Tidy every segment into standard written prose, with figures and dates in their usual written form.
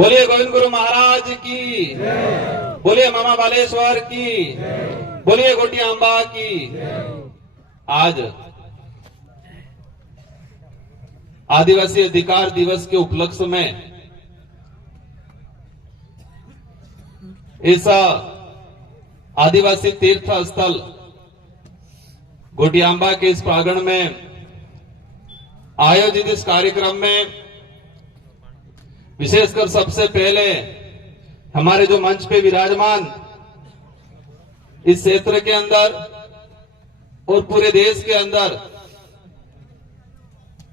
बोलिए गोविंद गुरु महाराज की, बोलिए मामा बालेश्वर की, बोलिए गोटी अंबा की। आज आदिवासी अधिकार दिवस के उपलक्ष्य में इस आदिवासी तीर्थ स्थल गोटियांबा के इस प्रांगण में आयोजित इस कार्यक्रम में विशेषकर सबसे पहले हमारे जो मंच पे विराजमान इस क्षेत्र के अंदर और पूरे देश के अंदर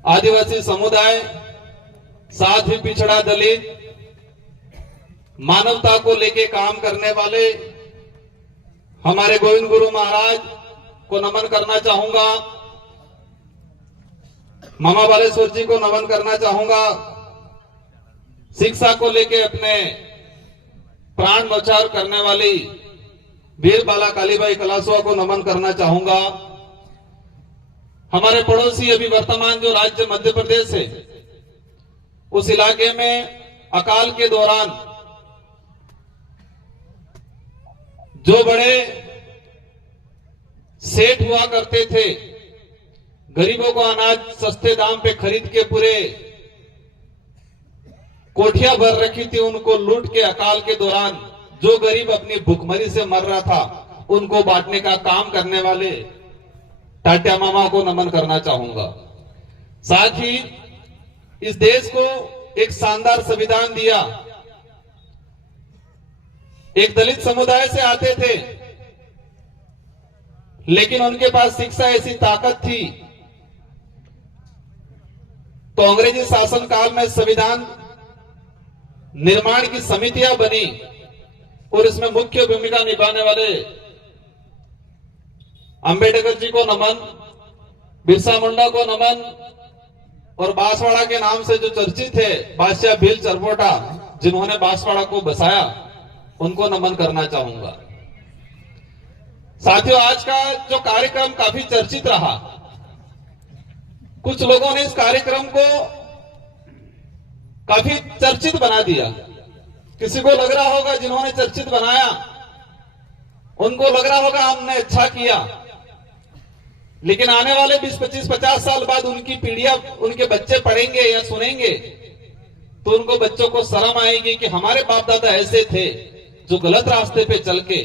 आदिवासी समुदाय, साथ ही पिछड़ा दलित, मानवता को लेके काम करने वाले हमारे गोविंद गुरु महाराज को नमन करना चाहूंगा। मामा बालेश्वर जी को नमन करना चाहूंगा। शिक्षा को लेके अपने प्राण बचाव करने वाली वीर बाला कालीबाई कलासुआ को नमन करना चाहूंगा। हमारे पड़ोसी अभी वर्तमान जो राज्य मध्य प्रदेश है, उस इलाके में अकाल के दौरान जो बड़े सेठ हुआ करते थे, गरीबों को अनाज सस्ते दाम पे खरीद के पूरे कोठियां भर रखी थी, उनको लूट के अकाल के दौरान जो गरीब अपनी भूखमरी से मर रहा था, उनको बांटने का काम करने वाले टाटिया मामा को नमन करना चाहूंगा। साथ ही इस देश को एक शानदार संविधान दिया। एक दलित समुदाय से आते थे, लेकिन उनके पास शिक्षा ऐसी ताकत थी, तो अंग्रेजी शासन काल में संविधान निर्माण की समितियां बनी और इसमें मुख्य भूमिका निभाने वाले अंबेडकर जी को नमन, बिरसा मुंडा को नमन, और बांसवाड़ा के नाम से जो चर्चित है बादशाह भील चरपोटा, जिन्होंने बांसवाड़ा को बसाया, उनको नमन करना चाहूंगा। साथियों, आज का जो कार्यक्रम काफी चर्चित रहा। कुछ लोगों ने इस कार्यक्रम को काफी चर्चित बना दिया। किसी को लग रहा होगा, जिन्होंने चर्चित बनाया उनको लग रहा होगा हमने अच्छा किया, लेकिन आने वाले 20, 25, 50 साल बाद उनकी पीढ़ियां, उनके बच्चे पढ़ेंगे या सुनेंगे तो उनको बच्चों को शर्म आएगी कि हमारे बाप दादा ऐसे थे जो गलत रास्ते पे चल के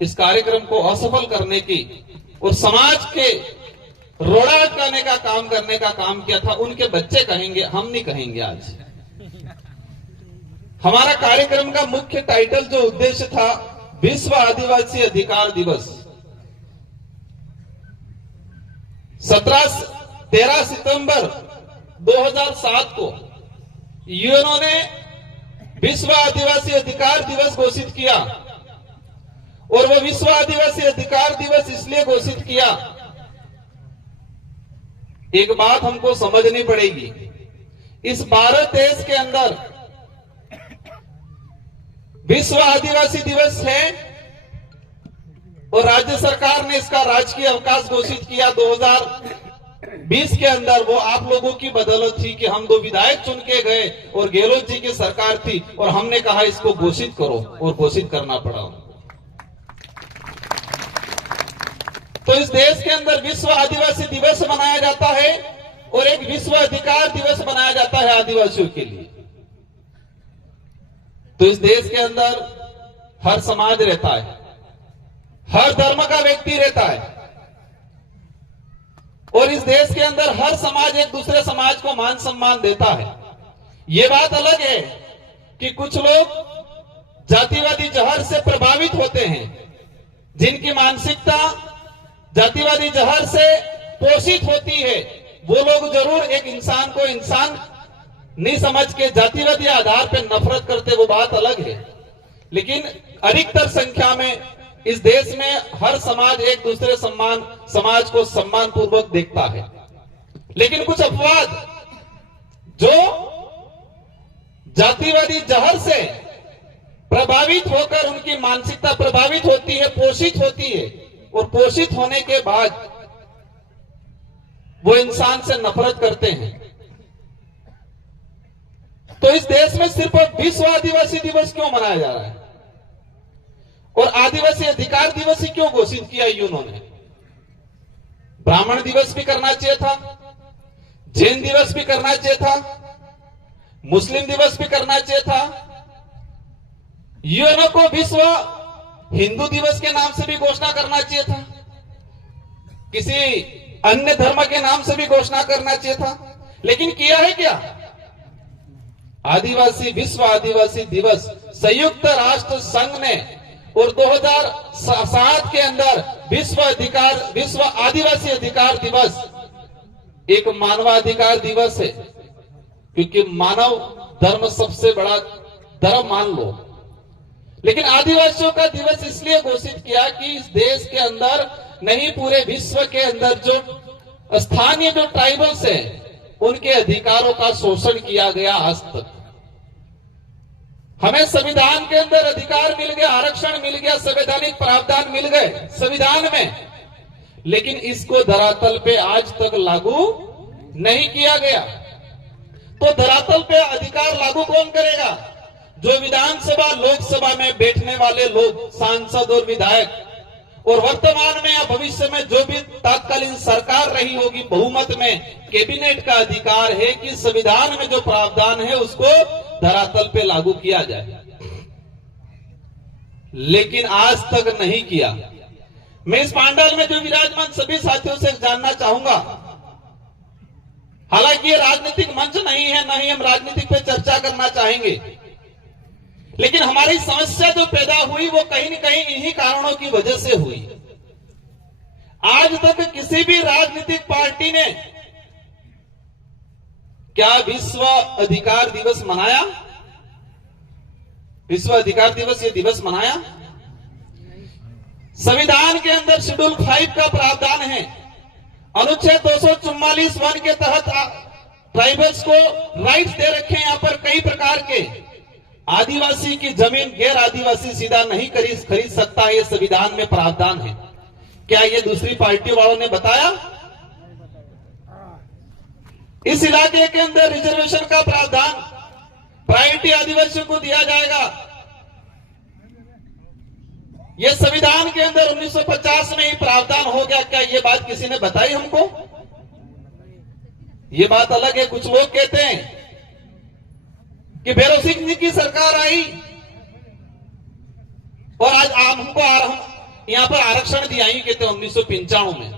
इस कार्यक्रम को असफल करने की और समाज के रोड़ा अटकाने का काम करने का काम किया था। उनके बच्चे कहेंगे, हम नहीं कहेंगे। आज हमारा कार्यक्रम का मुख्य टाइटल, जो उद्देश्य था, विश्व आदिवासी अधिकार दिवस। 13 सितंबर 2007 को यूएनओ ने विश्व आदिवासी अधिकार दिवस घोषित किया, और वो विश्व आदिवासी अधिकार दिवस इसलिए घोषित किया, एक बात हमको समझनी पड़ेगी। इस भारत देश के अंदर विश्व आदिवासी दिवस है और राज्य सरकार ने इसका राजकीय अवकाश घोषित किया 2020 के अंदर। वो आप लोगों की बदौलत थी कि हम 2 विधायक चुन के गए और गहलोत जी की सरकार थी और हमने कहा इसको घोषित करो, और घोषित करना पड़ा। तो इस देश के अंदर विश्व आदिवासी दिवस मनाया जाता है और एक विश्व अधिकार दिवस मनाया जाता है आदिवासियों के लिए। तो इस देश के अंदर हर समाज रहता है, हर धर्म का व्यक्ति रहता है, और इस देश के अंदर हर समाज एक दूसरे समाज को मान सम्मान देता है। ये बात अलग है कि कुछ लोग जातिवादी जहर से प्रभावित होते हैं, जिनकी मानसिकता जातिवादी जहर से पोषित होती है। वो लोग जरूर एक इंसान को इंसान नहीं समझ के जातिवादी आधार पर नफरत करते, वो बात अलग है। लेकिन अधिकतर संख्या में इस देश में हर समाज एक दूसरे समाज को सम्मान पूर्वक देखता है। लेकिन कुछ अपवाद जो जातिवादी जहर से प्रभावित होकर उनकी मानसिकता प्रभावित होती है, पोषित होती है, और पोषित होने के बाद वो इंसान से नफरत करते हैं। तो इस देश में सिर्फ विश्व आदिवासी दिवस क्यों मनाया जा रहा है और आदिवासी अधिकार दिवस ही क्यों घोषित किया उन्होंने? ब्राह्मण दिवस भी करना चाहिए था, जैन दिवस भी करना चाहिए था, मुस्लिम दिवस भी करना चाहिए था, यूएनओ को विश्व हिंदू दिवस के नाम से भी घोषणा करना चाहिए था, किसी अन्य धर्म के नाम से भी घोषणा करना चाहिए था, लेकिन किया है क्या? आदिवासी विश्व आदिवासी दिवस संयुक्त राष्ट्र संघ ने और 2007 के अंदर विश्व आदिवासी अधिकार दिवस एक मानवाधिकार दिवस है, क्योंकि मानव धर्म सबसे बड़ा धर्म मान लो। लेकिन आदिवासियों का दिवस इसलिए घोषित किया कि इस देश के अंदर नहीं पूरे विश्व के अंदर जो स्थानीय जो ट्राइबल्स हैं उनके अधिकारों का शोषण किया गया आज तक। हमें संविधान के अंदर अधिकार मिल गया, आरक्षण मिल गया, संवैधानिक प्रावधान मिल गए संविधान में, लेकिन इसको धरातल पे आज तक लागू नहीं किया गया। तो धरातल पे अधिकार लागू कौन करेगा? जो विधानसभा लोकसभा में बैठने वाले लोग, सांसद और विधायक, और वर्तमान में या भविष्य में जो भी तत्कालीन सरकार रही होगी बहुमत में, कैबिनेट का अधिकार है कि संविधान में जो प्रावधान है उसको धरातल पे लागू किया जाए, लेकिन आज तक नहीं किया। मैं इस पांडाल में जो विराजमान सभी साथियों से जानना चाहूंगा, हालांकि ये राजनीतिक मंच नहीं है, न ही हम राजनीतिक पे चर्चा करना चाहेंगे, लेकिन हमारी समस्या जो पैदा हुई वो कहीं न कहीं इन्हीं कारणों की वजह से हुई। आज तक किसी भी राजनीतिक पार्टी ने क्या विश्व अधिकार दिवस मनाया? विश्व अधिकार दिवस ये दिवस मनाया? संविधान के अंदर शेड्यूल 5 का प्रावधान है, अनुच्छेद 244(1) के तहत ट्राइबल्स को राइट्स दे रखे हैं। यहां पर कई प्रकार के आदिवासी की जमीन गैर आदिवासी सीधा नहीं खरीद सकता, ये संविधान में प्रावधान है। क्या ये दूसरी पार्टियों वालों ने बताया? इस इलाके के अंदर रिजर्वेशन का प्रावधान, प्रायोरिटी आदिवासियों को दिया जाएगा, यह संविधान के अंदर 1950 में ही प्रावधान हो गया। क्या ये बात किसी ने बताई हमको? ये बात अलग है। कुछ लोग कहते हैं कि भैरव सिंह जी की सरकार आई और आज हमको यहां पर आरक्षण दिया ही, कहते हैं 1995 में।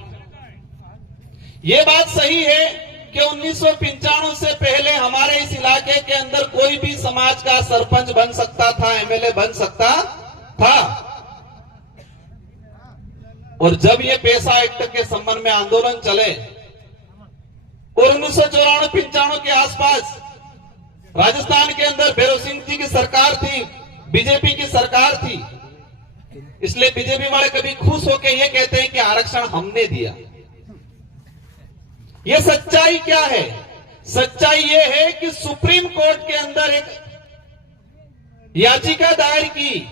यह बात सही है कि 1995 से पहले हमारे इस इलाके के अंदर कोई भी समाज का सरपंच बन सकता था, एमएलए बन सकता था। और जब ये पैसा एक्ट के संबंध में आंदोलन चले और 1994-95 के आसपास राजस्थान के अंदर भैरव सिंह जी की सरकार थी, बीजेपी की सरकार थी, इसलिए बीजेपी वाले कभी खुश होकर ये कहते हैं कि आरक्षण हमने दिया। ये सच्चाई क्या है? सच्चाई ये है कि सुप्रीम कोर्ट के अंदर एक याचिका दायर की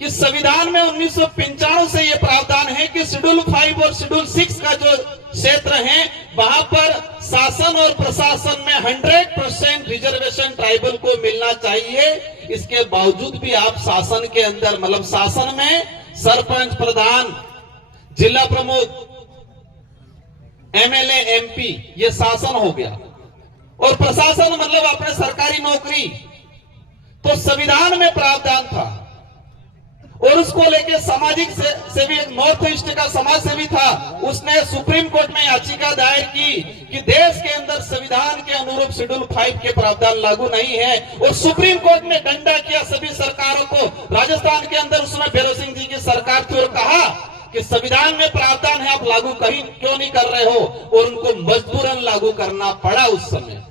कि संविधान में 1995 से यह प्रावधान है कि शेड्यूल 5 और शेड्यूल 6 का जो क्षेत्र है वहां पर शासन और प्रशासन में 100% रिजर्वेशन ट्राइबल को मिलना चाहिए। इसके बावजूद भी आप शासन के अंदर, मतलब शासन में सरपंच, प्रधान, जिला प्रमुख, एमएलए, एमपी, ये शासन हो गया, और प्रशासन मतलब अपने सरकारी नौकरी। तो संविधान में प्रावधान था और उसको लेके सामाजिक सेवी, नॉर्थ ईस्ट का समाज सेवी था, उसने सुप्रीम कोर्ट में याचिका दायर की कि देश के अंदर संविधान के अनुरूप शेड्यूल 5 के प्रावधान लागू नहीं है, और सुप्रीम कोर्ट ने डंडा किया सभी सरकारों को। राजस्थान के अंदर उसमें भैरव सिंह जी की सरकार थी और कहा कि संविधान में प्रावधान है, आप लागू कहीं क्यों नहीं कर रहे हो, और उनको मजबूरन लागू करना पड़ा उस समय।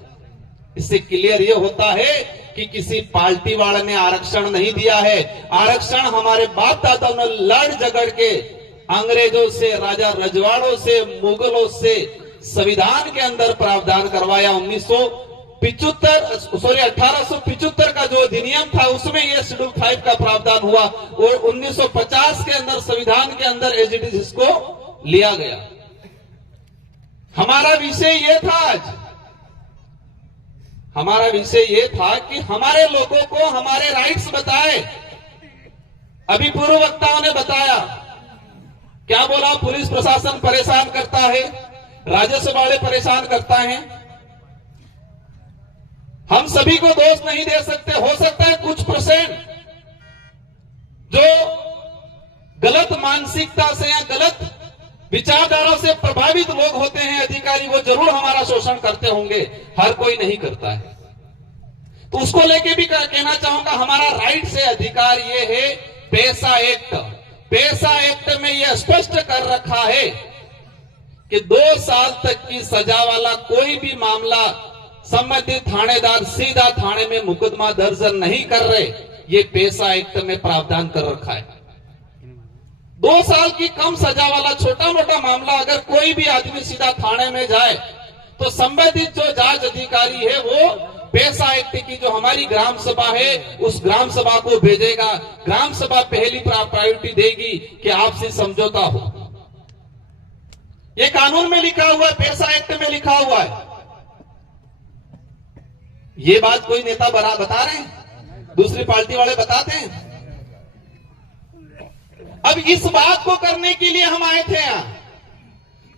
इससे क्लियर ये होता है कि किसी पार्टी वाले ने आरक्षण नहीं दिया है। आरक्षण हमारे बाप दादाओं ने लड़ झगड़ के अंग्रेजों से, राजा रजवाड़ों से, मुगलों से संविधान के अंदर प्रावधान करवाया। 1875 का जो अधिनियम था उसमें यह शेड्यूल 5 का प्रावधान हुआ, और 1950 के अंदर संविधान के अंदर एज इट इज इसको लिया गया। हमारा विषय यह था आज हमारा विषय ये था कि हमारे लोगों को हमारे राइट्स बताए। अभी पूर्व वक्ताओं ने बताया, क्या बोला, पुलिस प्रशासन परेशान करता है, राजस्व वाले परेशान करता है। हम सभी को दोष नहीं दे सकते, हो सकता है कुछ % जो गलत मानसिकता से या गलत विचारधारा से प्रभावित लोग होते हैं अधिकारी, वो जरूर हमारा शोषण करते होंगे, हर कोई नहीं करता है। तो उसको लेके भी कहना चाहूंगा, हमारा राइट से अधिकार ये है पेशा एक्ट। पेशा एक्ट में यह स्पष्ट कर रखा है कि 2 साल तक की सजा वाला कोई भी मामला संबंधित थानेदार सीधा थाने में मुकदमा दर्ज नहीं कर रहे, ये पेशा एक्ट में प्रावधान कर रखा है। 2 साल की कम सजा वाला छोटा मोटा मामला अगर कोई भी आदमी सीधा थाने में जाए तो संबंधित जो जांच अधिकारी है वो पेशा एक्ट की जो हमारी ग्राम सभा है उस ग्राम सभा को भेजेगा। ग्राम सभा पहली प्रायोरिटी देगी कि आपसे समझौता हो। ये कानून में लिखा हुआ है, पेशा एक्ट में लिखा हुआ है। ये बात कोई नेता बता रहे हैं, दूसरी पार्टी वाले बताते हैं। अब इस बात को करने के लिए हम आए थे यहां,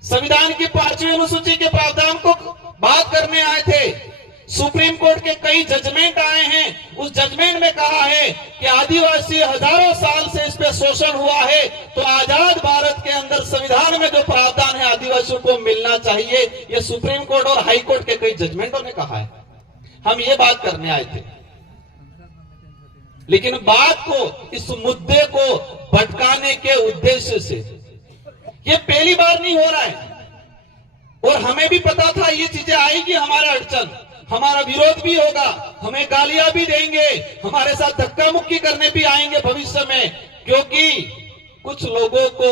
संविधान की 5वीं अनुसूची के प्रावधान को बात करने आए थे। सुप्रीम कोर्ट के कई जजमेंट आए हैं, उस जजमेंट में कहा है कि आदिवासी हजारों साल से इस पे शोषण हुआ है, तो आजाद भारत के अंदर संविधान में जो प्रावधान है आदिवासियों को मिलना चाहिए। ये सुप्रीम कोर्ट और हाई कोर्ट के कई जजमेंटों ने कहा है। हम ये बात करने आए थे, लेकिन बात को, इस मुद्दे को भटकाने के उद्देश्य से ये पहली बार नहीं हो रहा है। और हमें भी पता था ये चीजें आएगी, हमारा अड़चन, हमारा विरोध भी होगा, हमें गालियां भी देंगे, हमारे साथ धक्का मुक्की करने भी आएंगे भविष्य में, क्योंकि कुछ लोगों को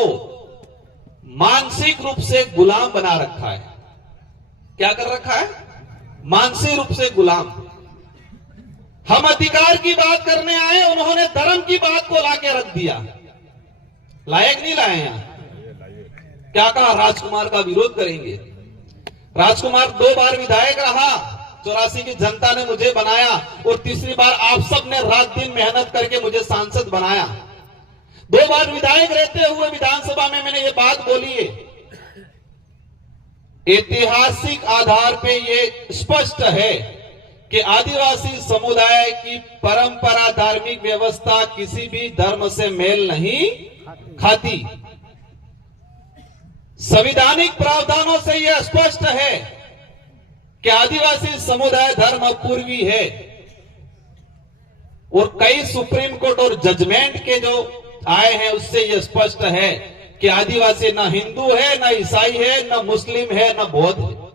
मानसिक रूप से गुलाम बना रखा है। क्या कर रखा है? मानसिक रूप से गुलाम। हम अधिकार की बात करने आए, उन्होंने धर्म की बात को लाके रख दिया। लायक नहीं लाए यहां। क्या कहा? राजकुमार का विरोध करेंगे। राजकुमार 2 बार विधायक रहा, 84 की जनता ने मुझे बनाया, और तीसरी बार आप सब ने रात दिन मेहनत करके मुझे सांसद बनाया। 2 बार विधायक रहते हुए विधानसभा में मैंने ये बात बोली है। ऐतिहासिक आधार पे ये स्पष्ट है कि आदिवासी समुदाय की परंपरा, धार्मिक व्यवस्था किसी भी धर्म से मेल नहीं खाती। संवैधानिक प्रावधानों से यह स्पष्ट है कि आदिवासी समुदाय धर्म पूर्वी है। और कई सुप्रीम कोर्ट और जजमेंट के जो आए हैं उससे यह स्पष्ट है कि आदिवासी न हिंदू है, न ईसाई है, न मुस्लिम है, न बौद्ध है।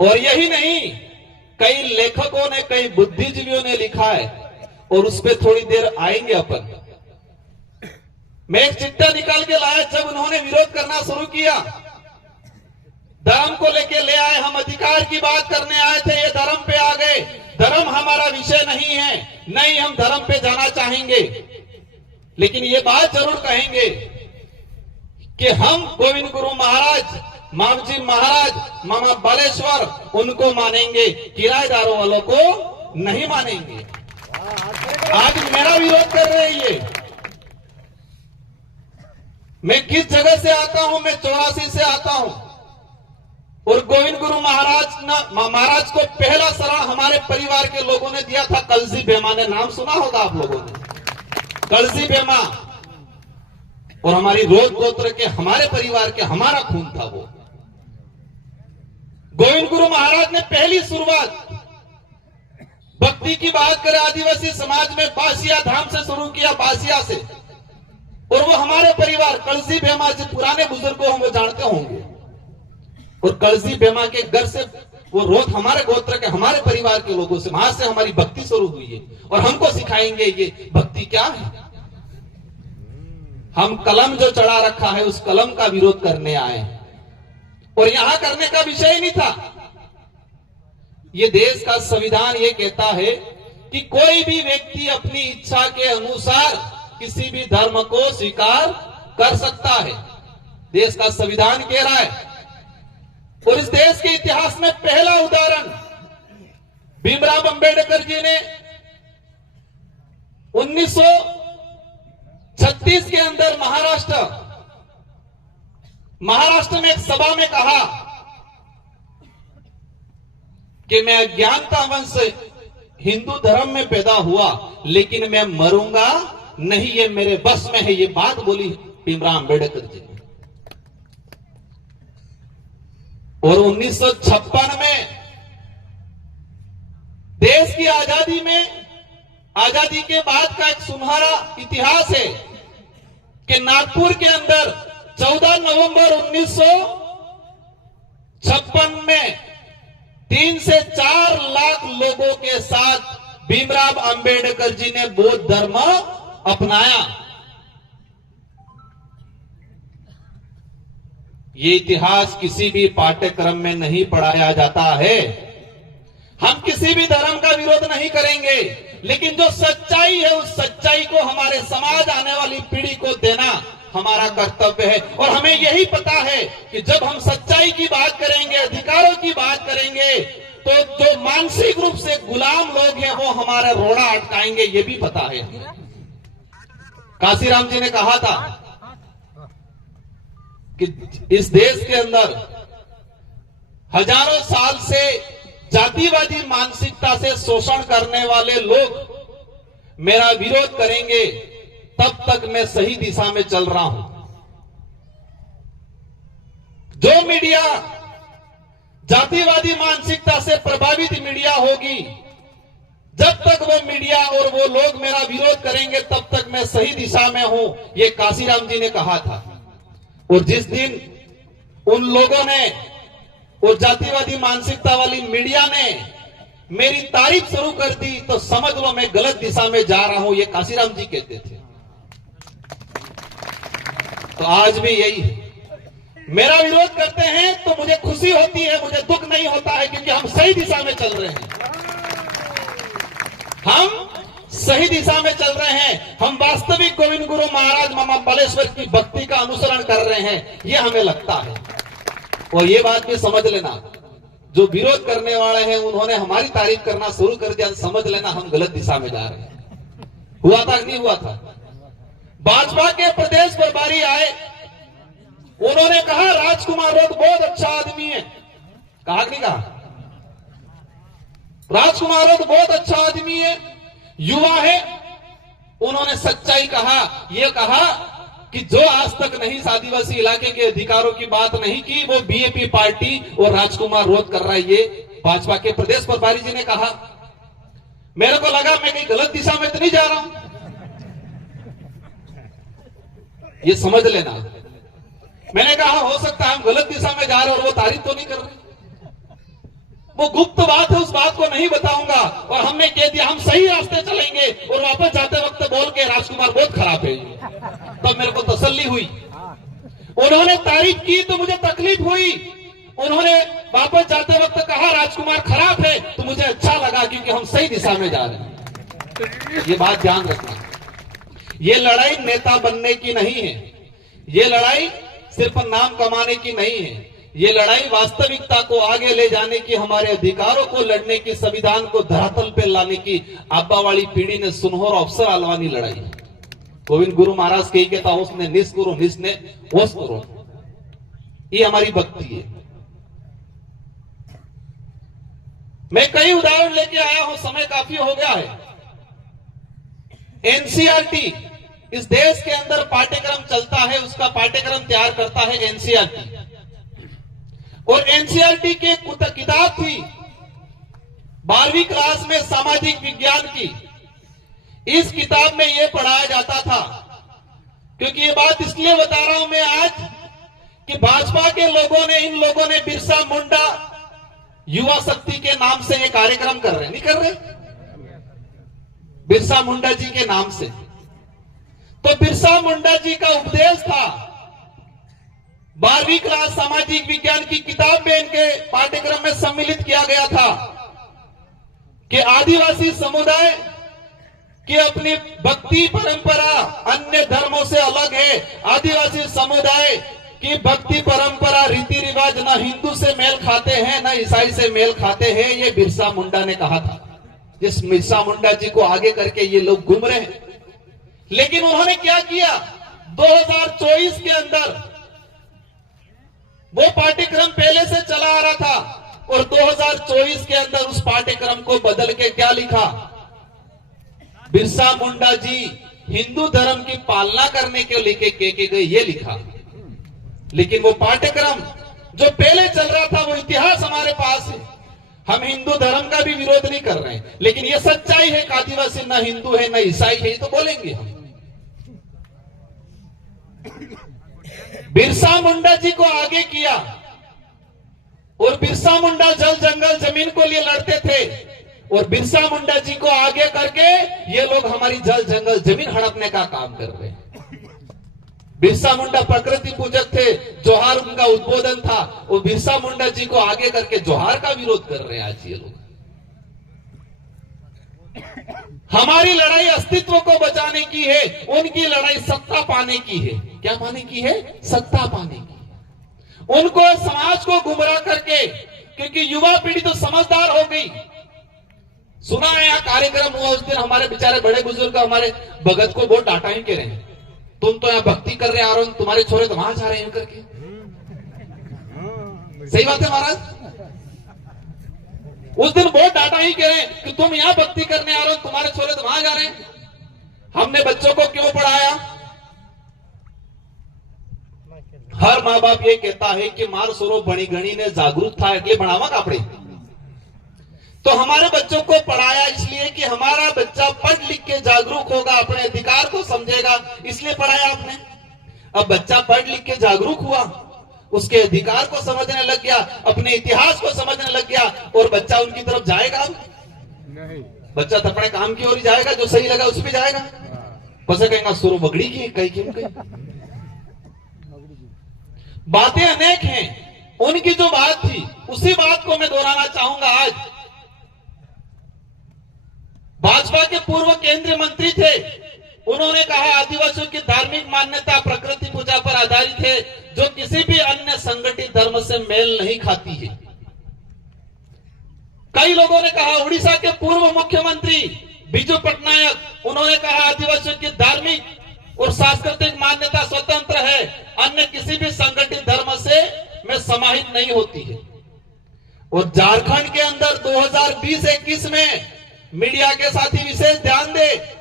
और यही नहीं, कई लेखकों ने, कई बुद्धिजीवियों ने लिखा है, और उस पर थोड़ी देर आएंगे अपन। मैं एक चिट्ठा निकाल के लाया, जब उन्होंने विरोध करना शुरू किया, धर्म को लेके ले आए, हम अधिकार की बात करने आए थे, ये धर्म पे आ गए। धर्म हमारा विषय नहीं है, नहीं हम धर्म पे जाना चाहेंगे, लेकिन ये बात जरूर कहेंगे कि हम गोविंद गुरु महाराज, मामजी महाराज, मामा बालेश्वर, उनको मानेंगे, किराएदारों वालों को नहीं मानेंगे। आज मेरा विरोध कर रहे हैं ये। मैं किस जगह से आता हूं? मैं 84 से आता हूं, और गोविंद गुरु महाराज को पहला शरण हमारे परिवार के लोगों ने दिया था। कलसी बेमा ने नाम सुना होगा आप लोगों ने, कलसी बेमा। और हमारी रोज गोत्र के, हमारे परिवार के, हमारा खून था वो। गोविंद गुरु महाराज ने पहली शुरुआत भक्ति की बात करें आदिवासी समाज में बासिया धाम से शुरू किया, बासिया से। और वो हमारे परिवार कलसी बेमा से, पुराने बुजुर्गों हम वो जानते होंगे। और कलसी बेमा के घर से वो रोज हमारे गोत्र के, हमारे परिवार के लोगों से, वहां से हमारी भक्ति शुरू हुई है। और हमको सिखाएंगे ये भक्ति क्या है। हम कलम जो चढ़ा रखा है उस कलम का विरोध करने आए, और यहां करने का विषय ही नहीं था। ये देश का संविधान ये कहता है कि कोई भी व्यक्ति अपनी इच्छा के अनुसार किसी भी धर्म को स्वीकार कर सकता है, देश का संविधान कह रहा है। और इस देश के इतिहास में पहला उदाहरण भीमराव अंबेडकर जी ने 1936 के अंदर महाराष्ट्र में एक सभा में कहा कि मैं अज्ञानता वंश हिंदू धर्म में पैदा हुआ, लेकिन मैं मरूंगा नहीं, ये मेरे बस में है। ये बात बोली भीमराव अंबेडकर जी ने। और 1956 में देश की आजादी के बाद का एक सुनहरा इतिहास है कि नागपुर के अंदर 14 नवंबर 1956 में 3 से 4 लाख लोगों के साथ भीमराव अंबेडकर जी ने बौद्ध धर्म अपनाया। ये इतिहास किसी भी पाठ्यक्रम में नहीं पढ़ाया जाता है। हम किसी भी धर्म का विरोध नहीं करेंगे, लेकिन जो सच्चाई है उस सच्चाई को हमारे समाज, आने वाली पीढ़ी को देना हमारा कर्तव्य है। और हमें यही पता है कि जब हम सच्चाई की बात करेंगे, अधिकारों की बात करेंगे, तो जो मानसिक रूप से गुलाम लोग हैं वो हमारा रोड़ा अटकाएंगे, ये भी पता है। काशीराम जी ने कहा था कि इस देश के अंदर हजारों साल से जातिवादी मानसिकता से शोषण करने वाले लोग मेरा विरोध करेंगे, तब तक मैं सही दिशा में चल रहा हूं। जो मीडिया जातिवादी मानसिकता से प्रभावित मीडिया होगी, जब तक वो मीडिया और वो लोग मेरा विरोध करेंगे, तब तक मैं सही दिशा में हूं, ये काशीराम जी ने कहा था। और जिस दिन उन लोगों ने, और जातिवादी मानसिकता वाली मीडिया ने मेरी तारीफ शुरू कर दी, तो समझ लो मैं गलत दिशा में जा रहा हूं, ये काशीराम जी कहते थे। तो आज भी यही है, मेरा विरोध करते हैं तो मुझे खुशी होती है, मुझे दुख नहीं होता है, क्योंकि हम सही दिशा में चल रहे हैं। हम सही दिशा में चल रहे हैं, हम वास्तविक गोविंद गुरु महाराज मामा बालेश्वर की भक्ति का अनुसरण कर रहे हैं, ये हमें लगता है। और ये बात भी समझ लेना, जो विरोध करने वाले हैं उन्होंने हमारी तारीफ करना शुरू कर दिया, समझ लेना हम गलत दिशा में जा रहे हैं। हुआ था कि नहीं हुआ था? भाजपा के प्रदेश प्रभारी आए, उन्होंने कहा राजकुमार रोध बहुत अच्छा आदमी है। कहा कि नहीं कहा? राजकुमार रोध बहुत अच्छा आदमी है, युवा है। उन्होंने सच्चाई कहा, यह कहा कि जो आज तक नहीं आदिवासी इलाके के अधिकारों की बात नहीं की, वो बीएपी पार्टी और राजकुमार रोध कर रहा है, ये भाजपा के प्रदेश प्रभारी जी ने कहा। मेरे को लगा मैं कहीं गलत दिशा में तो नहीं जा रहा हूं, ये समझ लेना। मैंने कहा हो सकता है हम गलत दिशा में जा रहे और वो तारीफ तो नहीं कर रहे, वो गुप्त बात है, उस बात को नहीं बताऊंगा। और हमने कह दिया हम सही रास्ते चलेंगे, और वापस जाते वक्त बोल के राजकुमार बहुत खराब है, तब मेरे को तसल्ली हुई। उन्होंने तारीफ की तो मुझे तकलीफ हुई, उन्होंने वापस जाते वक्त कहा राजकुमार खराब है, तो मुझे अच्छा लगा, क्योंकि हम सही दिशा में जा रहे हैं। ये बात ध्यान रखना, ये लड़ाई नेता बनने की नहीं है, ये लड़ाई सिर्फ नाम कमाने की नहीं है, ये लड़ाई वास्तविकता को आगे ले जाने की, हमारे अधिकारों को लड़ने की, संविधान को धरातल पे लाने की आबा वाली पीढ़ी ने सुनहरा अवसर आलवानी लड़ाई। गोविंद गुरु महाराज कही कहता उसने निस करो, निस ने ओस करो, ये हमारी भक्ति है। मैं कई उदाहरण लेके आया हूं, समय काफी हो गया है। एनसीईआरटी, इस देश के अंदर पाठ्यक्रम चलता है, उसका पाठ्यक्रम तैयार करता है एनसीईआरटी। और एनसीईआरटी की किताब थी 12वीं क्लास में सामाजिक विज्ञान की। इस किताब में यह पढ़ाया जाता था, क्योंकि ये बात इसलिए बता रहा हूं मैं आज कि भाजपा के लोगों ने, इन लोगों ने बिरसा मुंडा युवा शक्ति के नाम से ये कार्यक्रम कर रहे, नहीं कर रहे, बिरसा मुंडा जी के नाम से। तो बिरसा मुंडा जी का उपदेश था, 12वीं क्लास सामाजिक विज्ञान की किताब में इनके पाठ्यक्रम में सम्मिलित किया गया था कि आदिवासी समुदाय की अपनी भक्ति परंपरा अन्य धर्मों से अलग है। आदिवासी समुदाय कि भक्ति परंपरा रीति रिवाज न हिंदू से मेल खाते हैं न ईसाई से मेल खाते हैं, ये बिरसा मुंडा ने कहा था। जिस बिरसा मुंडा जी को आगे करके ये लोग घूम रहे हैं। लेकिन उन्होंने क्या किया, 2024 के अंदर वो पाठ्यक्रम पहले से चला आ रहा था और 2024 के अंदर उस पाठ्यक्रम को बदल के क्या लिखा, बिरसा मुंडा जी हिंदू धर्म की पालना करने के लेके के गए, ये लिखा। लेकिन वो पाठ्यक्रम जो पहले चल रहा था, वो इतिहास हमारे पास है। हम हिंदू धर्म का भी विरोध नहीं कर रहे हैं, लेकिन ये सच्चाई है कि आदिवासी न हिंदू है न ईसाई है, तो बोलेंगे हम। बिरसा मुंडा जी को आगे किया और बिरसा मुंडा जल जंगल जमीन को लिए लड़ते थे और बिरसा मुंडा जी को आगे करके ये लोग हमारी जल जंगल जमीन हड़पने का काम कर रहे हैं। बिरसा मुंडा प्रकृति पूजक थे, जोहार उनका उद्बोधन था, और बिरसा मुंडा जी को आगे करके जोहार का विरोध कर रहे हैं आज ये लोग। हमारी लड़ाई अस्तित्व को बचाने की है, उनकी लड़ाई सत्ता पाने की है। क्या पाने की है? सत्ता पाने की। उनको समाज को गुमराह करके, क्योंकि युवा पीढ़ी तो समझदार हो गई। सुना है यहाँ कार्यक्रम हुआ उस दिन, हमारे बेचारे बड़े बुजुर्ग हमारे भगत को बहुत डांटा ही कह रहे हैं, तुम तो यहाँ भक्ति कर रहे आ रहे हो, तुम्हारे छोरे तो वहां जा रहे हैं करके। सही बात है महाराज, उस दिन बहुत डांटा ही कह रहे हैं कि तुम यहाँ भक्ति करने आ रहे हो, तुम्हारे छोरे तो वहां जा रहे हैं। हमने बच्चों को क्यों पढ़ाया? हर माँ बाप ये कहता है कि मार सोरो बणी गणी ने जागरूक था એટલે ભણાવવા આપણે। तो हमारे बच्चों को पढ़ाया इसलिए कि हमारा बच्चा पढ़ लिख के जागरूक होगा, अपने अधिकार को समझेगा, इसलिए पढ़ाया आपने। अब बच्चा पढ़ लिख के जागरूक हुआ, उसके अधिकार को समझने लग गया, अपने इतिहास को समझने लग गया, और बच्चा उनकी तरफ जाएगा नहीं। बच्चा तो अपने काम की ओर ही जाएगा, जो सही लगा उस पर जाएगा। बस कहेंगे सुरो बगड़ी की कहीं क्यों कहीं। बातें अनेक हैं, उनकी जो बात थी उसी बात को मैं दोहराना चाहूंगा। आज भाजपा के पूर्व केंद्रीय मंत्री थे, उन्होंने कहा आदिवासियों की धार्मिक मान्यता प्रकृति पूजा पर आधारित है, जो किसी भी अन्य संगठित धर्म से मेल नहीं खाती है। कई लोगों ने कहा, उड़ीसा के पूर्व मुख्यमंत्री बिजू पटनायक, उन्होंने कहा आदिवासियों की धार्मिक और सांस्कृतिक मान्यता स्वतंत्र है, अन्य किसी भी संगठित धर्म से में समाहित नहीं होती है। और झारखंड के अंदर 2020-21 में मीडिया के साथी विशेष ध्यान दे,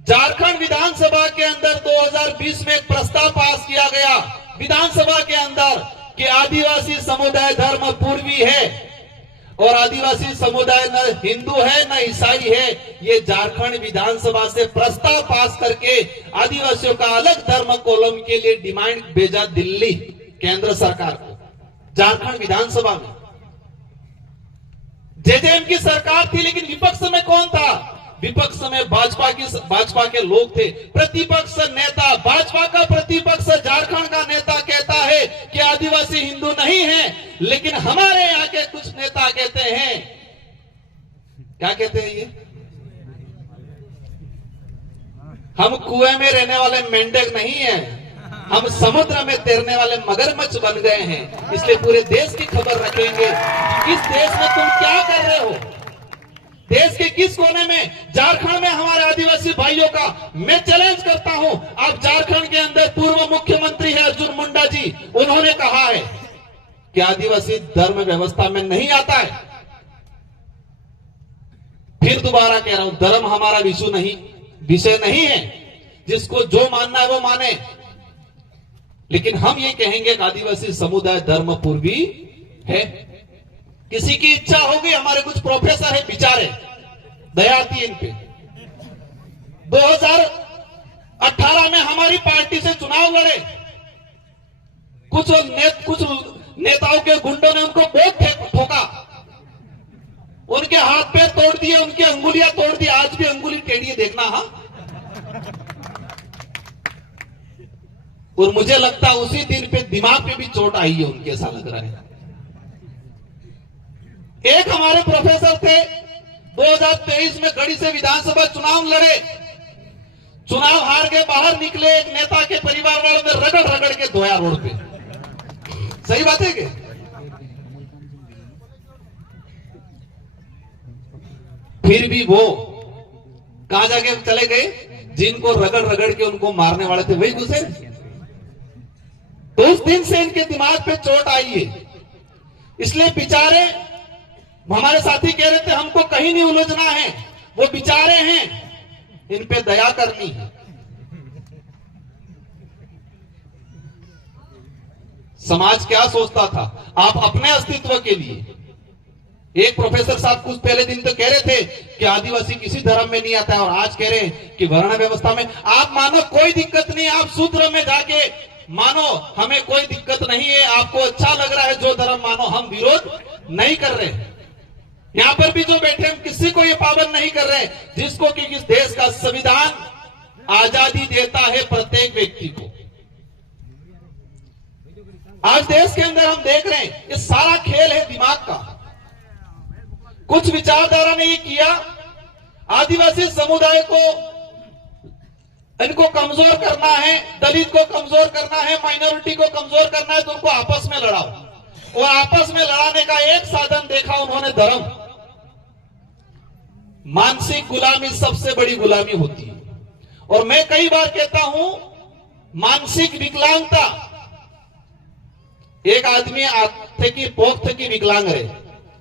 झारखंड विधानसभा के अंदर 2020 में एक प्रस्ताव पास किया गया विधानसभा के अंदर कि आदिवासी समुदाय धर्म पूर्वी है और आदिवासी समुदाय न हिंदू है न ईसाई है। ये झारखंड विधानसभा से प्रस्ताव पास करके आदिवासियों का अलग धर्म कॉलम के लिए डिमांड भेजा दिल्ली केंद्र सरकार को। झारखंड विधानसभा में जेजेएम की सरकार थी, लेकिन विपक्ष में कौन था? विपक्ष में भाजपा के लोग थे। प्रतिपक्ष नेता, भाजपा का प्रतिपक्ष झारखंड का नेता कहता है कि आदिवासी हिंदू नहीं है, लेकिन हमारे यहाँ के कुछ नेता कहते हैं, क्या कहते हैं ये, हम कुएं में रहने वाले मेंढक नहीं हैं, हम समुद्र में तैरने वाले मगरमच्छ बन गए हैं। इसलिए पूरे देश की खबर रखेंगे कि इस देश में तुम क्या कर रहे हो, देश के किस कोने में। झारखंड में हमारे आदिवासी भाइयों का मैं चैलेंज करता हूं। आप झारखंड के अंदर पूर्व मुख्यमंत्री है अर्जुन मुंडा जी, उन्होंने कहा है कि आदिवासी धर्म व्यवस्था में नहीं आता है। फिर दोबारा कह रहा हूं, धर्म हमारा विषय नहीं है, जिसको जो मानना है वो माने, लेकिन हम ये कहेंगे कि आदिवासी समुदाय धर्म पूर्वी है। किसी की इच्छा होगी, हमारे कुछ प्रोफेसर है बेचारे, दया आती है इन पे। 2018 में हमारी पार्टी से चुनाव लड़े, कुछ नेताओं के गुंडों ने उनको बहुत ठोका, उनके हाथ पैर तोड़ दिए, उनकी अंगुलियां तोड़ दी। आज भी अंगुली टेढ़ी देखना। हाँ, और मुझे लगता है उसी दिन पे दिमाग पे भी चोट आई है उनके, ऐसा लग रहा है। एक हमारे प्रोफेसर थे, 2023 में गढ़ी से विधानसभा चुनाव लड़े, चुनाव हार के बाहर निकले एक नेता के परिवार वालों ने रगड़ रगड़ के धोया रोड पे। सही बात है कि फिर भी वो कहां जाके चले गए? जिनको रगड़ रगड़ के उनको मारने वाले थे वही घुसे। तो उस दिन से इनके दिमाग पे चोट आई है। इसलिए बेचारे हमारे साथी कह रहे थे हमको कहीं नहीं उलझना है, वो बेचारे हैं, इन पे दया करनी है। समाज क्या सोचता था आप अपने अस्तित्व के लिए? एक प्रोफेसर साहब कुछ पहले दिन तो कह रहे थे कि आदिवासी किसी धर्म में नहीं आता है, और आज कह रहे हैं कि वर्ण व्यवस्था में आप मानो कोई दिक्कत नहीं, आप सूत्र में जाके मानो, हमें कोई दिक्कत नहीं है, आपको अच्छा लग रहा है जो धर्म मानो, हम विरोध नहीं कर रहे। यहां पर भी जो बैठे हम किसी को ये पाबंद नहीं कर रहे, जिसको कि इस देश का संविधान आजादी देता है प्रत्येक व्यक्ति को। आज देश के अंदर हम देख रहे हैं ये सारा खेल है दिमाग का। कुछ विचारधारा ने ये किया, आदिवासी समुदाय को इनको कमजोर करना है, दलित को कमजोर करना है, माइनॉरिटी को कमजोर करना है, तो उनको आपस में लड़ाओ। और आपस में लड़ाने का एक साधन देखा उन्होंने धर्म। मानसिक गुलामी सबसे बड़ी गुलामी होती है। और मैं कई बार कहता हूं मानसिक विकलांगता, एक आदमी थे कि पोख थे कि विकलांग रहे,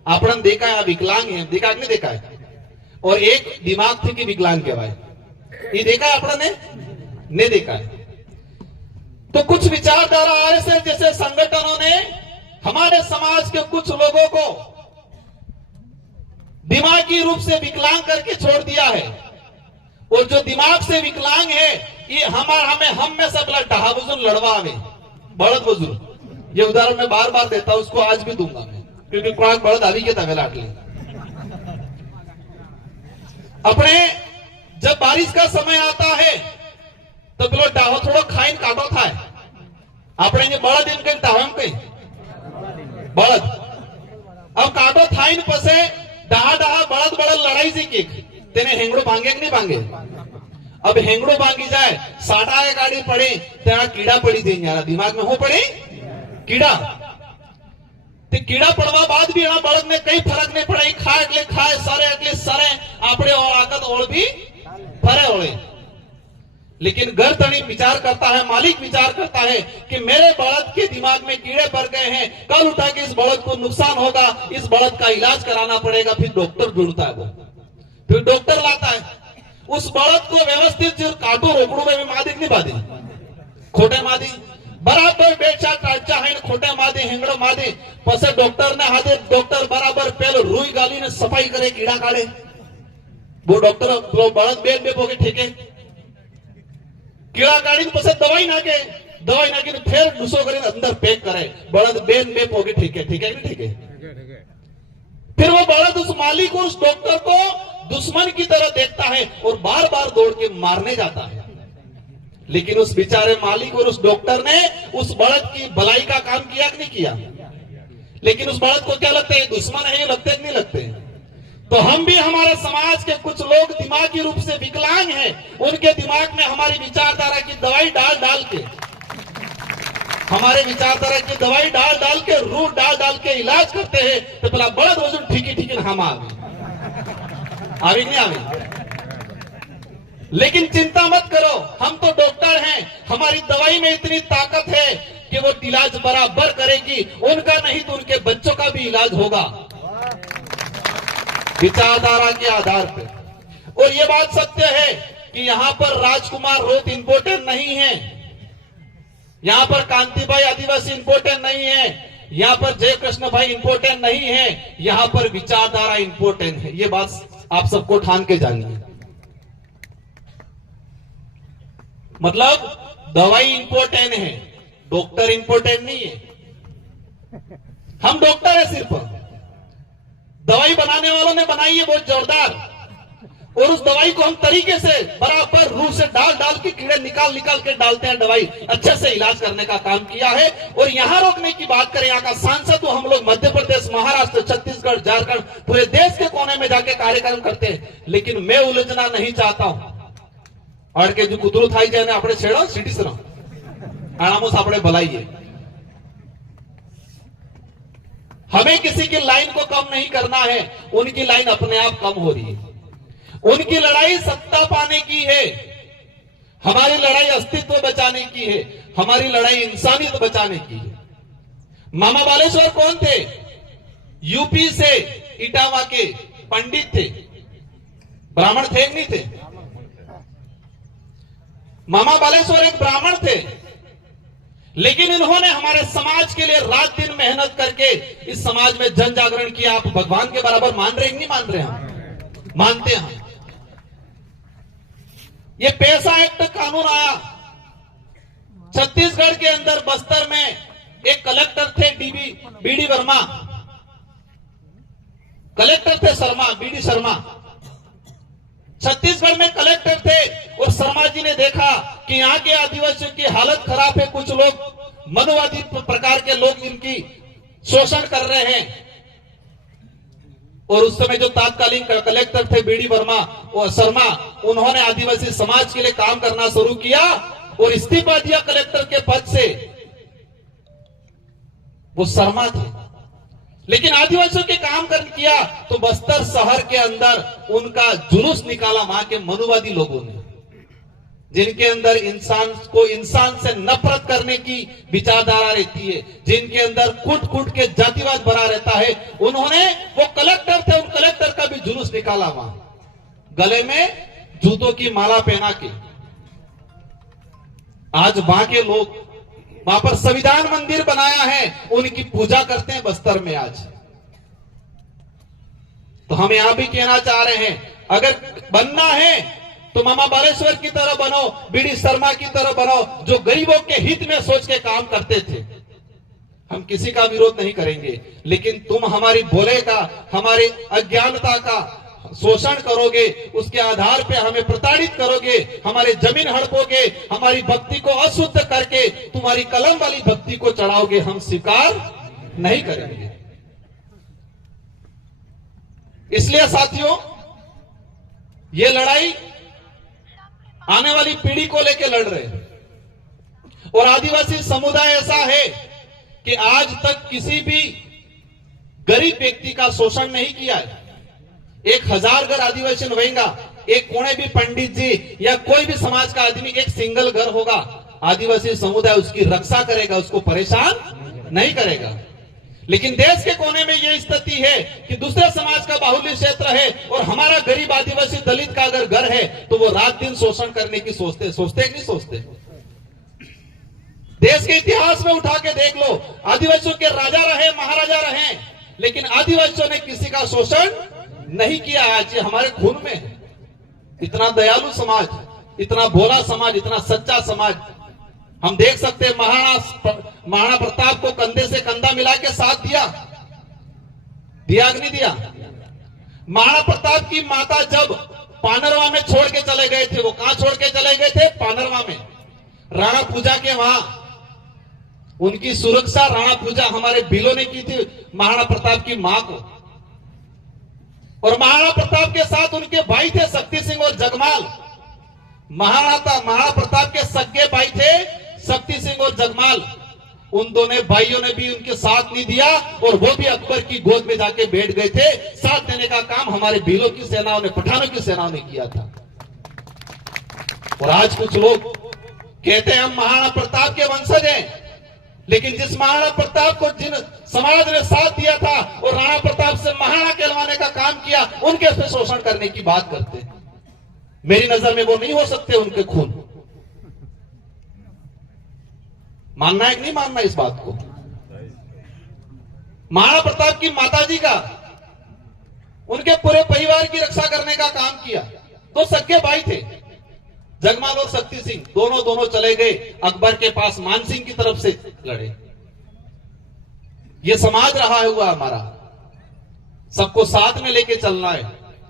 आपने देखा है विकलांग है, देखा नहीं देखा है, और एक दिमाग थे कि विकलांग कहवाए, ये देखा है आपने नहीं देखा है। तो कुछ विचारधारा आरएसएस जैसे संगठनों ने हमारे समाज के कुछ लोगों को दिमागी रूप से विकलांग करके छोड़ दिया है। और जो दिमाग से विकलांग है ये हम में सब डहा बुजुर्ग लड़वा में बड़द बुजुर्ग, ये उदाहरण मैं बार बार देता हूं, उसको आज भी दूंगा मैं, क्योंकि बड़द अभी के तवे लाट ले। अपने जब बारिश का समय आता है तो पेलो डाहो थोड़ो खाइन काटो था, अपने ये बड़ा दिन के डाहो कहीं बड़द अब काटो थाइन पसे डहा डहा बड़द बड़द लड़ाई सी की तेने हेंगड़ो भांगे कि नहीं भांगे। अब हेंगड़ो भांगी जाए, साटा के गाड़ी पड़े तेरा कीड़ा पड़ी थी, यार दिमाग में हो पड़े कीड़ा, ते कीड़ा पड़वा बाद भी यहाँ बड़द में कई फर्क नहीं पड़ा, खाए એટલે ખાય સરે એટલે સરે, આપણે और आकत और भी फरे ओले। लेकिन घर तनी विचार करता है, मालिक विचार करता है कि मेरे बड़द के दिमाग में कीड़े पड़ गए हैं, कल उठा के इस बड़द को नुकसान होगा, इस बड़द का इलाज कराना पड़ेगा। फिर डॉक्टर ढूंढता है, वो फिर डॉक्टर लाता है, उस बड़द को व्यवस्थित जो काटो रोकड़ू में मादी नहीं बादी खोटे मादी बराबर बेचा टाचा है खोटे मादी हेंगड़ो मादी पसे डॉक्टर ने हाथे डॉक्टर बराबर पहले रुई गाली ने सफाई करे कीड़ा काढ़े, वो डॉक्टर बड़द बेन बे पोगे ठेके कीड़ा काढ़ी पसे दवाई नाके फिर डूसो करे अंदर पैक करे, बड़द बेन बे पोगे ठेके ठेके नहीं ठेके। फिर वो बड़द उस मालिक को, उस डॉक्टर को दुश्मन की तरह देखता है और बार बार दौड़ के मारने जाता है। लेकिन उस बेचारे मालिक और उस डॉक्टर ने उस बड़द की भलाई का काम किया कि नहीं किया? लेकिन उस बड़द को क्या लगता है दुश्मन है, ये लगते कि नहीं लगते? तो हम भी, हमारे समाज के कुछ लोग दिमागी रूप से विकलांग हैं, उनके दिमाग में हमारी विचारधारा की दवाई डाल डाल के, हमारे विचारधारा की दवाई डाल डाल के, रूट डाल डाल के इलाज करते हैं। तो भला बड़द वजन ठीक हम आवे नहीं आवे। लेकिन चिंता मत करो, हम तो डॉक्टर हैं, हमारी दवाई में इतनी ताकत है कि वो इलाज बराबर करेगी, उनका नहीं तो उनके बच्चों का भी इलाज होगा विचारधारा के आधार पर। और ये बात सत्य है कि यहां पर राजकुमार रोत इंपोर्टेंट नहीं है, यहां पर कांतिभाई आदिवासी इंपोर्टेंट नहीं है, यहां पर जयकृष्ण भाई इंपोर्टेंट नहीं है, यहां पर विचारधारा इंपोर्टेंट है। ये बात आप सबको ठान के जानिए। मतलब दवाई इंपोर्टेंट है, डॉक्टर इंपोर्टेंट नहीं है। हम डॉक्टर है, सिर्फ दवाई बनाने वालों ने बनाई है बहुत जोरदार, और उस दवाई को हम तरीके से बराबर रूप से डाल डाल के कीड़े निकाल निकाल के डालते हैं, दवाई अच्छे से इलाज करने का काम किया है। और यहां रोकने की बात करें, यहाँ का सांसद तो हम लोग मध्य प्रदेश, महाराष्ट्र, छत्तीसगढ़, झारखंड, पूरे देश के कोने में जाके कार्यक्रम करते हैं। लेकिन मैं उलझना नहीं चाहता हूं, और के जो कुतरू थाई जाए આપણે છેડો સીટી સર આનામોસ આપણે ભલાઈએ हमें किसी की लाइन को कम नहीं करना है, उनकी लाइन अपने आप कम हो रही है। उनकी लड़ाई सत्ता पाने की है, हमारी लड़ाई अस्तित्व बचाने की है, हमारी लड़ाई इंसानियत बचाने की है। मामा बालेश्वर कौन थे? यूपी से इटावा के पंडित थे, ब्राह्मण थे नहीं थे? मामा बालेश्वर एक ब्राह्मण थे, लेकिन इन्होंने हमारे समाज के लिए रात दिन मेहनत करके इस समाज में जन जागरण किया। आप भगवान के बराबर मान रहे हैं नहीं मान रहे? हम मानते हैं। ये पैसा एक्ट कानून आया छत्तीसगढ़ के अंदर, बस्तर में एक कलेक्टर थे बीडी वर्मा, कलेक्टर थे शर्मा, बीडी शर्मा छत्तीसगढ़ में कलेक्टर थे। और शर्मा जी ने देखा कि यहाँ के आदिवासियों की हालत खराब है, कुछ लोग मनुवादी प्रकार के लोग इनकी शोषण कर रहे हैं। और उस समय जो तात्कालीन कलेक्टर थे बीडी वर्मा और शर्मा, उन्होंने आदिवासी समाज के लिए काम करना शुरू किया और इस्तीफा दिया कलेक्टर के पद से। वो शर्मा थे, लेकिन आदिवासियों के काम कर किया तो बस्तर शहर के अंदर उनका जुलूस निकाला वहां के मनुवादी लोगों ने, जिनके अंदर इंसान को इंसान से नफरत करने की विचारधारा रहती है, जिनके अंदर कूट कूट के जातिवाद भरा रहता है। उन्होंने, वो कलेक्टर थे, उन कलेक्टर का भी जुलूस निकाला वहां, गले में जूतों की माला पहना के। आज वहां के लोग वहां पर संविधान मंदिर बनाया है, उनकी पूजा करते हैं बस्तर में आज। तो हम यहां भी कहना चाह रहे हैं, अगर बनना है तो मामा बालेश्वर की तरह बनो, बीडी शर्मा की तरह बनो, जो गरीबों के हित में सोच के काम करते थे। हम किसी का विरोध नहीं करेंगे, लेकिन तुम हमारी भोले का, हमारी अज्ञानता का शोषण करोगे, उसके आधार पे हमें प्रताड़ित करोगे, हमारे जमीन हड़पोगे, हमारी भक्ति को अशुद्ध करके तुम्हारी कलम वाली भक्ति को चढ़ाओगे, हम स्वीकार नहीं करेंगे। इसलिए साथियों, ये लड़ाई आने वाली पीढ़ी को लेकर लड़ रहे हैं। और आदिवासी समुदाय ऐसा है कि आज तक किसी भी गरीब व्यक्ति का शोषण नहीं किया है। 1000 घर आदिवासी रहेगा, एक कोने भी पंडित जी या कोई भी समाज का आदमी एक सिंगल घर होगा, आदिवासी समुदाय उसकी रक्षा करेगा, उसको परेशान नहीं करेगा। लेकिन देश के कोने में यह स्थिति है कि दूसरे समाज का बाहुल्य क्षेत्र है और हमारा गरीब आदिवासी दलित का अगर घर है तो वो रात दिन शोषण करने की सोचते कि नहीं सोचते? देश के इतिहास में उठा के देख लो, आदिवासियों के राजा रहे, महाराजा रहे, लेकिन आदिवासियों ने किसी का शोषण नहीं किया। आज ये हमारे खून में है। इतना दयालु समाज, इतना भोला समाज, इतना सच्चा समाज। हम देख सकते हैं महाराणा प्रताप को कंधे से कंधा मिला के साथ दिया कि नहीं दिया? महाराणा प्रताप की माता जब पानरवा में छोड़ के चले गए थे, वो कहां छोड़ के चले गए थे? पानरवा में, राणा पूजा के वहां। उनकी सुरक्षा राणा पूजा हमारे भीलों ने की थी महाराणा प्रताप की मां को। और महाराणा प्रताप के साथ उनके भाई थे शक्ति सिंह और जगमाल। महाराणा प्रताप के सगे भाई थे शक्ति सिंह और जगमाल। उन दोनों भाइयों ने भी उनके साथ नहीं दिया और वो भी अकबर की गोद में जाके बैठ गए थे। साथ देने का काम हमारे भीलों की सेनाओं ने, पठानों की सेनाओं ने किया था। और आज कुछ लोग कहते हैं हम महाराणा प्रताप के वंशज हैं, लेकिन जिस महाराणा प्रताप को जिन समाज ने साथ दिया था और राणा प्रताप से महाराणा कहलवाने का काम किया, उनके से शोषण करने की बात करते हैं। मेरी नजर में वो नहीं हो सकते उनके खून। मानना है कि नहीं मानना इस बात को? महाराणा प्रताप की माताजी का, उनके पूरे परिवार की रक्षा करने का काम किया। 2 सगे भाई थे, जगमाल और शक्ति सिंह। दोनों चले गए अकबर के पास, मान सिंह की तरफ से लड़े। ये समाज रहा हुआ हमारा, सबको साथ में लेके चलना है,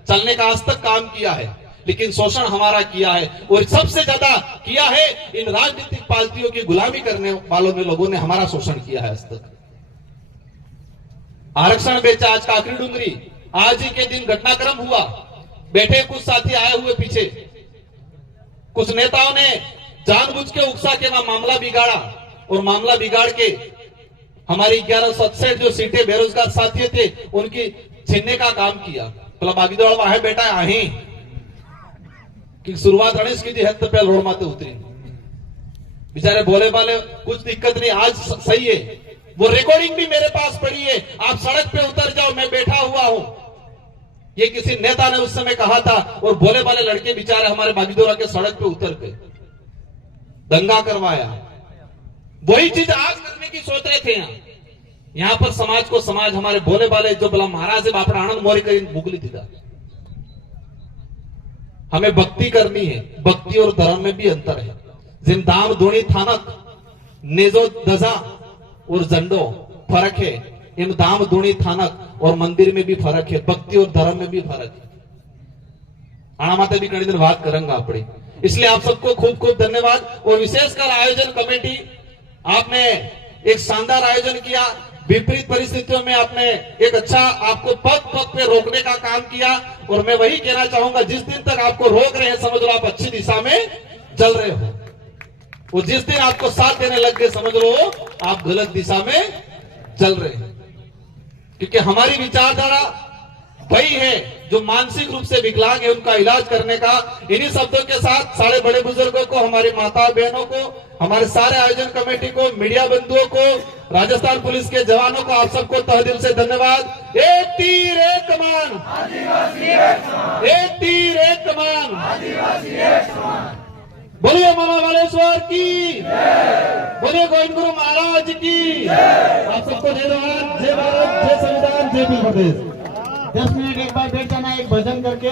चलने का आज तक काम किया है, लेकिन शोषण हमारा किया है। और सबसे ज्यादा किया है इन राजनीतिक पार्टियों की गुलामी करने वालों ने, लोगों ने हमारा शोषण किया है आज तक। आरक्षण बेचा, आज काकरी डूंगरी, आज ही के दिन घटनाक्रम हुआ। बैठे कुछ साथी आए हुए पीछे, कुछ नेताओं ने जानबूझ के उकसा के ना मामला बिगाड़ा और मामला बिगाड़ के हमारी 1168 जो सीटें बेरोजगार साथी थे उनकी छीनने का काम किया। પેલા બાગીદોળમાં आहे बेटा आहे कि शुरुआत गणेश की है तो पे रोड माते उतरी बेचारे बोले बाले कुछ दिक्कत नहीं, आज सही है। वो रिकॉर्डिंग भी मेरे पास पड़ी है, आप सड़क पे उतर जाओ, मैं बैठा हुआ हूं। ये किसी नेता ने उस समय कहा था और बोले वाले लड़के बेचारे हमारे बागीदोरा के सड़क पे उतर गए, दंगा करवाया। वही चीज आज करने की सोच रहे थे। यहाँ पर समाज को समाज हमारे बोले वाले जो बोला महाराज है बापड़ा आनंद मोरी करी मुगली दीदा। हमें भक्ति करनी है, भक्ति और धर्म में भी अंतर है। जिन दाम धूणी थानक नेजो दजा और झंडो फर्क है, इन दाम धूणी थानक और मंदिर में भी फर्क है, भक्ति और धर्म में भी फर्क है। आना माते भी कई दिन बात करेंगे अपनी। इसलिए आप सबको खूब खूब धन्यवाद। और विशेषकर आयोजन कमेटी, आपने एक शानदार आयोजन किया। विपरीत परिस्थितियों में आपने एक अच्छा आपको पग पग पे रोकने का काम किया। और मैं वही कहना चाहूंगा, जिस दिन तक आपको रोक रहे हैं समझ लो आप अच्छी दिशा में चल रहे हो, और जिस दिन आपको साथ देने लग गए समझ लो आप गलत दिशा में चल रहे हैं। क्योंकि हमारी विचारधारा वही है, जो मानसिक रूप से विकलांग है उनका इलाज करने का। इन्हीं शब्दों के साथ सारे बड़े बुजुर्गों को, हमारी माता बहनों को, हमारे सारे आयोजन कमेटी को, मीडिया बंधुओं को, राजस्थान पुलिस के जवानों को, आप सबको तहे दिल से धन्यवाद। एक तीर एक कमान, एक तीर एक कमान। बोलिए मामा बालेश्वर की, बोलिए गोविंद गुरु महाराज की। आप सबको जय जवान, जय भारत, जय संविधान, जय भीम प्रदेश। 10 मिनट एक बार बैठ जाना, एक भजन करके।